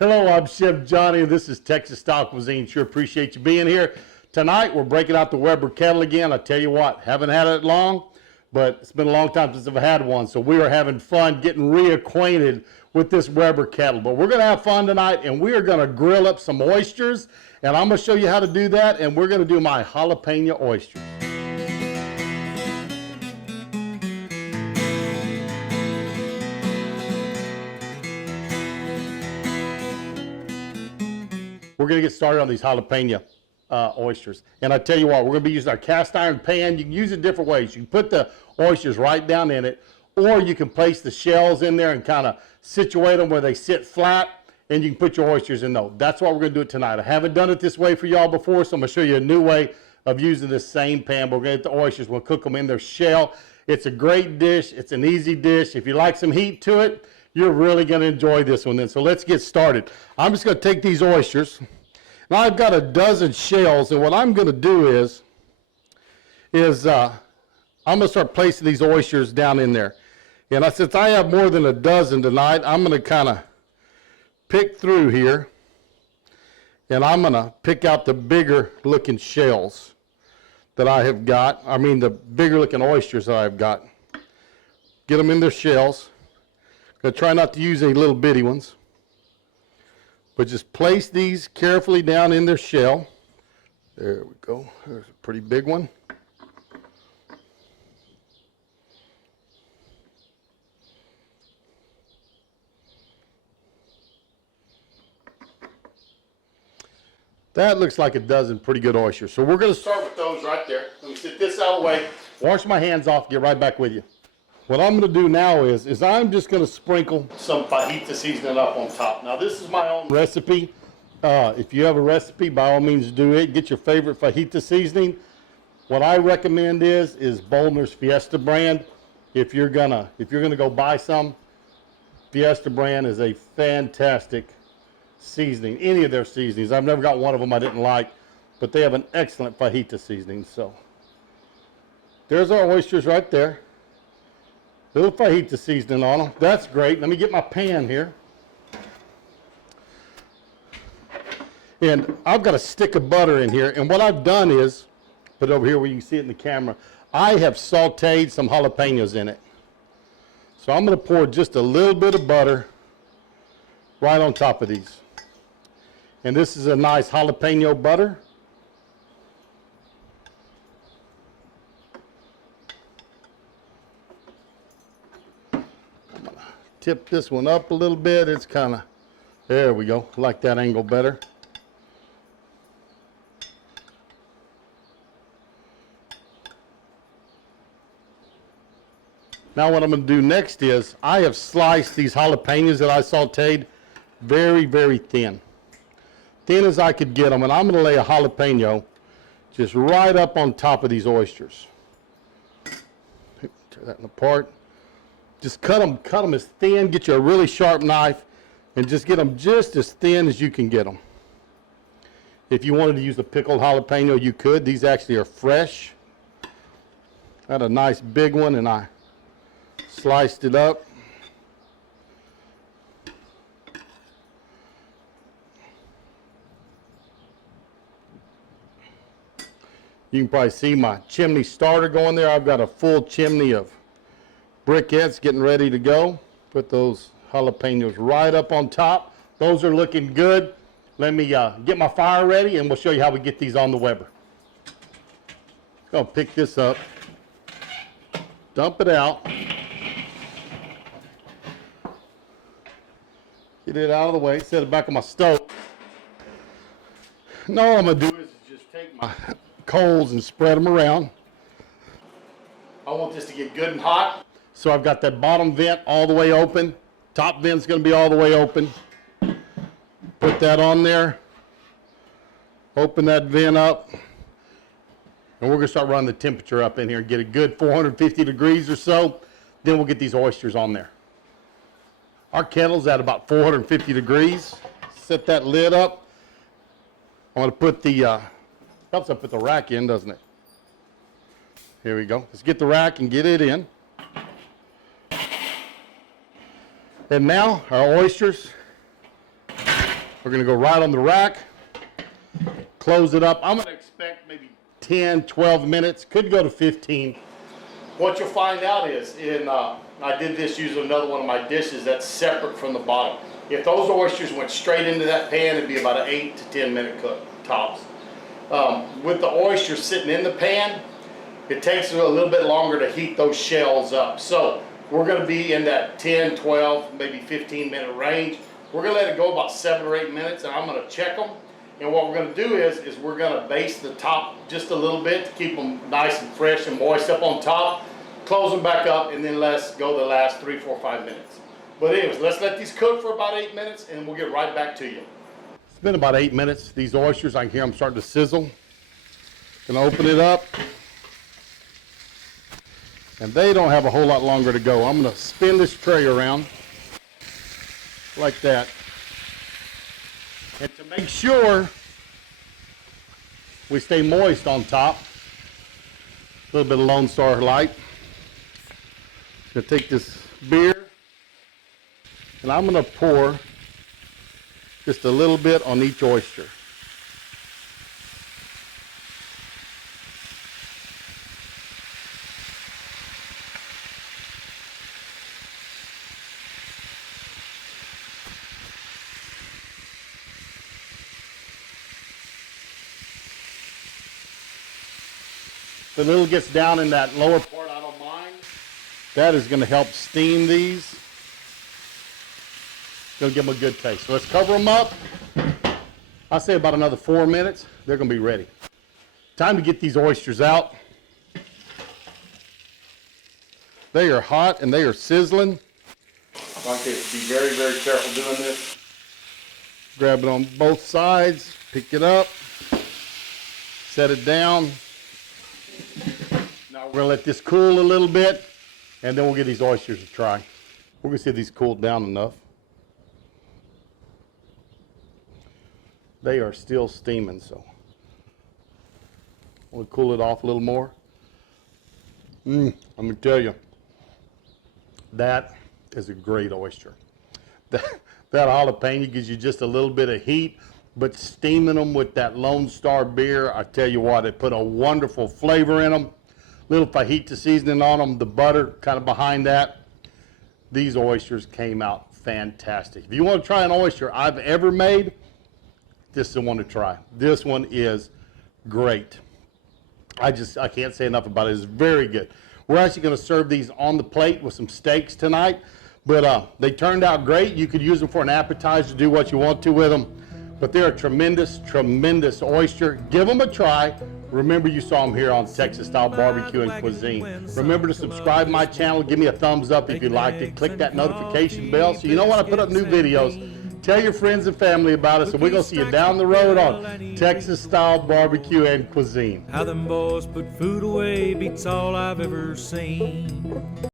Hello, I'm Chef Johnny, and this is Texas Style Cuisine. Sure appreciate you being here. Tonight, we're breaking out the Weber kettle again. I tell you what, haven't had it long, but it's been a long time since I've had one, so we are having fun getting reacquainted with this Weber kettle. But we're going to have fun tonight, and we are going to grill up some oysters, and I'm going to show you how to do that, and we're going to do my jalapeno oysters. We're going to get started on these jalapeno oysters. And I tell you what, we're going to be using our cast iron pan. You can use it different ways. You can put the oysters right down in it, or you can place the shells in there and kind of situate them where they sit flat, and you can put your oysters in those. That's why we're going to do it tonight. I haven't done it this way for y'all before, so I'm going to show you a new way of using this same pan. But we're going to get the oysters. We'll cook them in their shell. It's a great dish. It's an easy dish. If you like some heat to it, you're really going to enjoy this one then. So let's get started. I'm just going to take these oysters. Now I've got a dozen shells, and what I'm going to do is I'm going to start placing these oysters down in there. And since I have more than a dozen tonight, I'm going to kind of pick through here, and I'm going to pick out the bigger looking shells that I have got. I mean the bigger looking oysters that I've got. Get them in their shells. I'm going to try not to use any little bitty ones. But just place these carefully down in their shell. There we go. There's a pretty big one. That looks like a dozen pretty good oysters. So we're going to start with those right there. Let me sit this out of the way. Wash my hands off. Get right back with you. What I'm going to do now is I'm just going to sprinkle some fajita seasoning up on top. Now this is my own recipe. If you have a recipe, by all means do it. Get your favorite fajita seasoning. What I recommend is Bollner's Fiesta brand. If you're gonna go buy some, Fiesta brand is a fantastic seasoning. Any of their seasonings. I've never got one of them I didn't like, but they have an excellent fajita seasoning. So there's our oysters right there. Little fajita seasoning on them. That's great. Let me get my pan here. And I've got a stick of butter in here. And what I've done is, put it over here where you can see it in the camera, I have sauteed some jalapenos in it. So I'm going to pour just a little bit of butter right on top of these. And this is a nice jalapeno butter. Tip this one up a little bit. It's kind of, there we go. I like that angle better. Now what I'm going to do next is I have sliced these jalapenos that I sauteed very, very thin. Thin as I could get them. And I'm going to lay a jalapeno just right up on top of these oysters. Tear that apart. Just cut them as thin, get you a really sharp knife, and just get them just as thin as you can get them. If you wanted to use a pickled jalapeno, you could. These actually are fresh. I had a nice big one, and I sliced it up. You can probably see my chimney starter going there. I've got a full chimney of briquettes getting ready to go. Put those jalapenos right up on top. Those are looking good. Let me get my fire ready, and we'll show you how we get these on the Weber. Gonna pick this up, dump it out, get it out of the way, set it back on my stove. Now all I'm gonna do is just take my coals and spread them around. I want this to get good and hot. So I've got that bottom vent all the way open. Top vent's going to be all the way open. Put that on there. Open that vent up. And we're going to start running the temperature up in here and get a good 450 degrees or so. Then we'll get these oysters on there. Our kettle's at about 450 degrees. Set that lid up. I'm going to put the, helps I put the rack in, doesn't it? Here we go. Let's get the rack and get it in. And now our oysters We're gonna go right on the rack, close it up. I'm gonna expect maybe 10, 12 minutes, could go to 15. What you'll find out is, I did this using another one of my dishes that's separate from the bottom. If those oysters went straight into that pan, it'd be about an 8 to 10 minute cook, tops. With the oysters sitting in the pan, it takes a little bit longer to heat those shells up. So we're gonna be in that 10, 12, maybe 15 minute range. We're gonna let it go about 7 or 8 minutes, and I'm gonna check them. And what we're gonna do is we're gonna baste the top just a little bit to keep them nice and fresh and moist up on top. Close them back up, and then let's go the last 3, 4, 5 minutes. But anyways, let's let these cook for about 8 minutes, and we'll get right back to you. It's been about 8 minutes. These oysters, I can hear them starting to sizzle. Gonna open it up. And they don't have a whole lot longer to go. I'm gonna spin this tray around like that. And to make sure we stay moist on top, a little bit of Lone Star Light. I'm gonna take this beer, and I'm gonna pour just a little bit on each oyster. If the little gets down in that lower part, I don't mind. That is going to help steam these. Going to give them a good taste. So let's cover them up. I'll say about another 4 minutes. They're going to be ready. Time to get these oysters out. They are hot and they are sizzling. Like this, be very, very careful doing this. Grab it on both sides, pick it up, set it down. Now we're going to let this cool a little bit, and then we'll get these oysters to try. We're going to see if these cooled down enough. They are still steaming, so we'll cool it off a little more. I'm going to tell you, that is a great oyster. That jalapeno gives you just a little bit of heat, but steaming them with that Lone Star beer, I tell you what, it put a wonderful flavor in them. Little fajita seasoning on them, the butter kind of behind that. These oysters came out fantastic. If you want to try an oyster I've ever made, this is the one to try. This one is great. I can't say enough about it. It's very good. We're actually going to serve these on the plate with some steaks tonight, but they turned out great. You could use them for an appetizer, do what you want to with them, but they're a tremendous, tremendous oyster. Give them a try. Remember, you saw them here on Texas Style Barbecue and Cuisine. Remember to subscribe to my channel. Give me a thumbs up if you liked it. Click that notification bell so you know when I put up new videos. Tell your friends and family about us, and we're going to see you down the road on Texas Style Barbecue and Cuisine. How them boys put food away beats all I've ever seen.